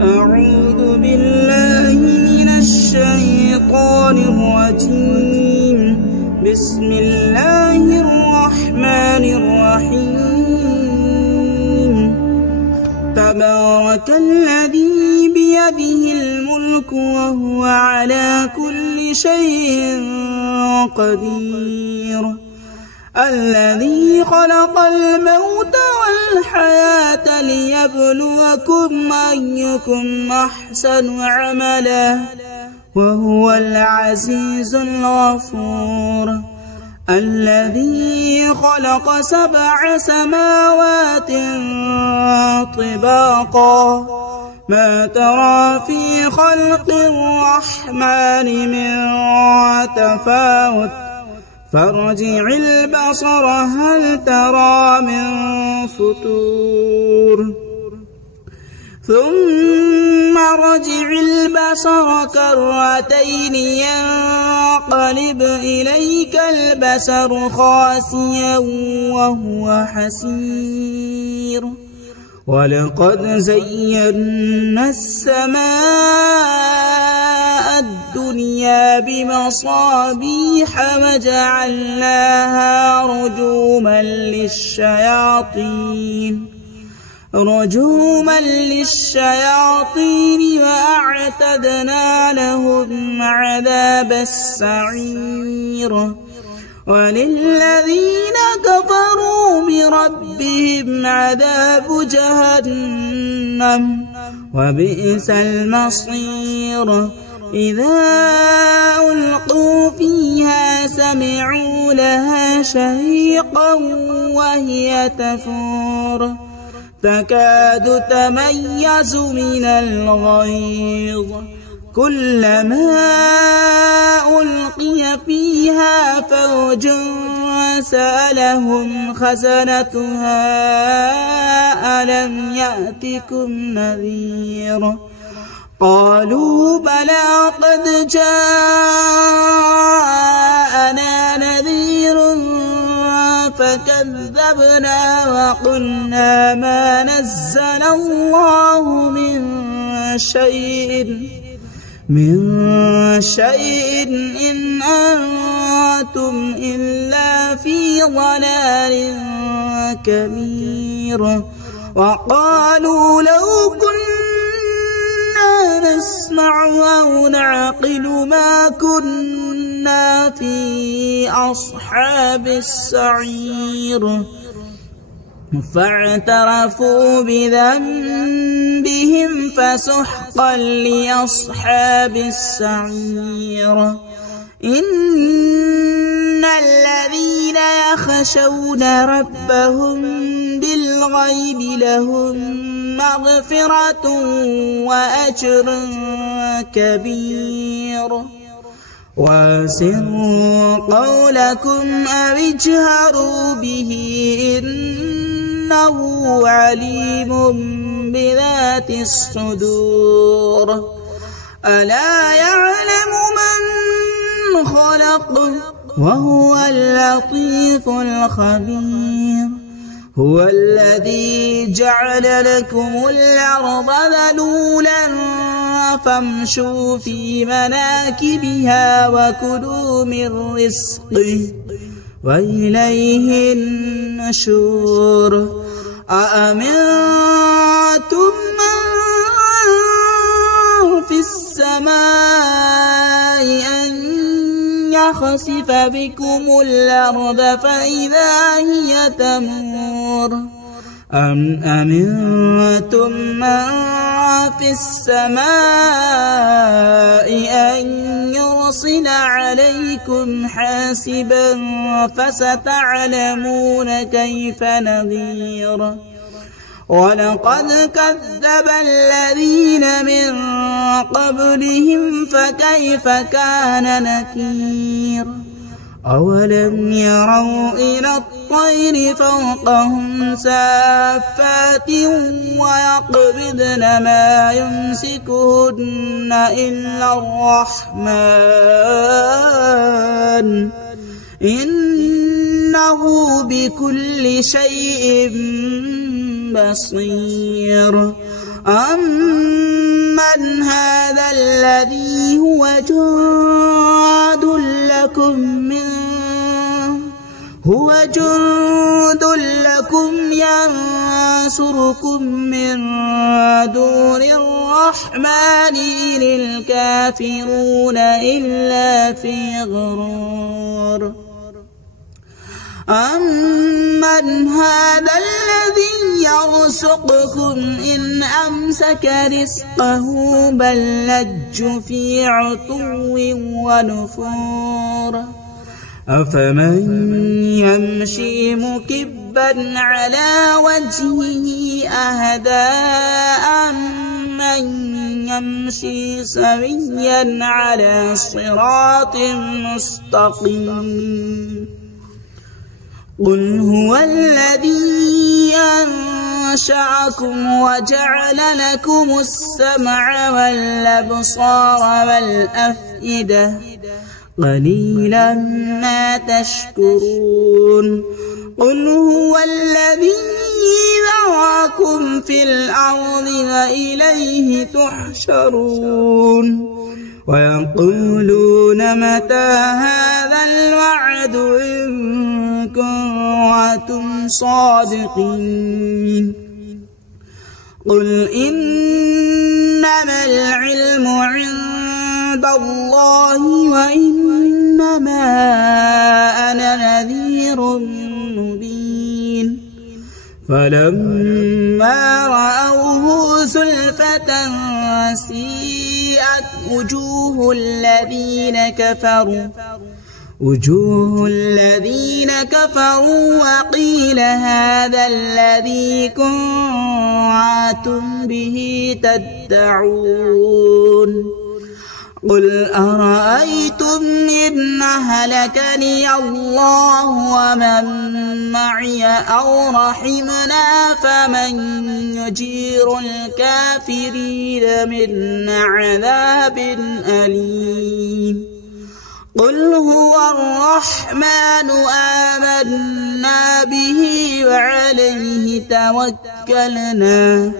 أعوذ بالله من الشيطان الرجيم. بسم الله الرحمن الرحيم. تبارك الذي بيده الملك وهو على كل شيء قدير. الذي خلق الموت والحياة ليبلوكم أيكم أحسن عملا وهو العزيز الغفور. الذي خلق 7 سماوات طباقا ما ترى في خلق الرحمن من تفاوت فارجع البصر هل ترى من فطور ثم ارجع البصر كرتين ينقلب إليك البصر خاسئا وهو حسير. ولقد زينا السماء الدنيا بمصابيح وجعلناها رجوما للشياطين وأعتدنا لهم عذاب السعير. وللذين كفروا بربهم عذاب جهنم وبئس المصير. إذا ألقوا فيها سمعوا لها شهيقا وهي تفور تكاد تميز من الغيظ. كلما ألقي فيها فوج سألهم خزنتها ألم يأتكم نذير قالوا بلى قد جاءنا نذير فكذبنا وقلنا ما نزل الله من شيء إن أنتم إلا في ضلال كبير. وقالوا لو كنا نسمع أو نعقل ما كنا في أصحاب السعير. فاعترفوا بذنبهم فسحقا لأصحاب السعير. إن الذين يخشون ربهم بالغيب لهم مغفرة وأجر كبير. وأسروا قولكم أو اجهروا به إنه عليم بذات الصدور. ألا يعلم من خلق وهو اللطيف الخبير. هو الذي جعل لكم الأرض ذلولا فامشوا في مناكبها وكلوا من رزقه وإليه النشور. أأمنتم من في السماء أن يخسف بكم الأرض فإذا هي تمور أم أمنتم من في السماء أن يرسل عليكم حاسبا فستعلمون كيف نذير. ولقد كذب الذين من قبلهم فكيف كان نكير. أولم يروا إلى الطير فوقهم سافات ويقبضن ما يمسكهن إلا الرحمن إنه بكل شيء بصير. أمن هذا الذي هو جند لكم ينصركم من دون الرحمن إن الكافرون إلا في غرور أمن هذا الذي يرزقكم إن أمسك رزقه بل لجوا في عتو ونفور أفمن يمشي مكبا على وجهه أهدى أمن يمشي سويا على صراط مستقيم قل هو الذي أنشأكم وجعل لكم السمع والأبصار والأفئدة قليلا ما تشكرون قل هو الذي ذراكم في الأرض وإليه تحشرون ويقولون متى هذا الوعد إن كنتم صادقين قل إنما العلم عند الله وإنما أنا نذير مبين فلما رأوه زلفة سيئت وجوه الذين كفروا وقيل هذا الذي كنتم به تدعون قل أرأيتم إن أهلكني الله ومن معي أو رحمنا فمن يجير الكافرين من عذاب أليم قل هو الرحمن آمنا به وعليه توكلنا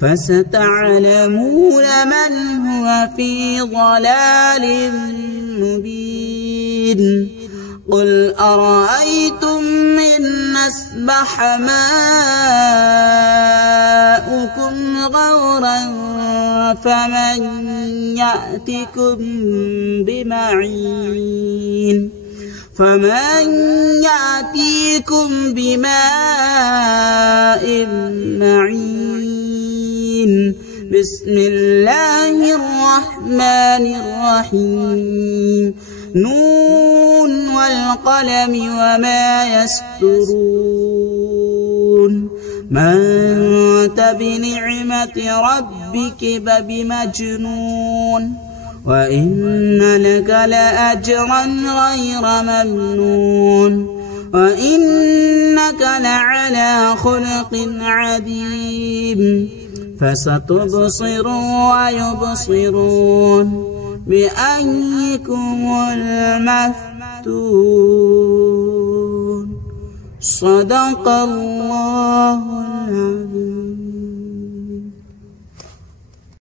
فستعلمون من هو في ضلال مبين قل أرأيتم إن أصبح ماؤكم غورا فمن يأتيكم بماء معين بسم الله الرحمن الرحيم نون والقلم وما يسطرون ما أنت بنعمة ربك بمجنون وإن لك لأجرا غير ممنون وإنك لعلى خلق عظيم فستبصر ويبصرون بأيكم المفتون صدق الله العظيم.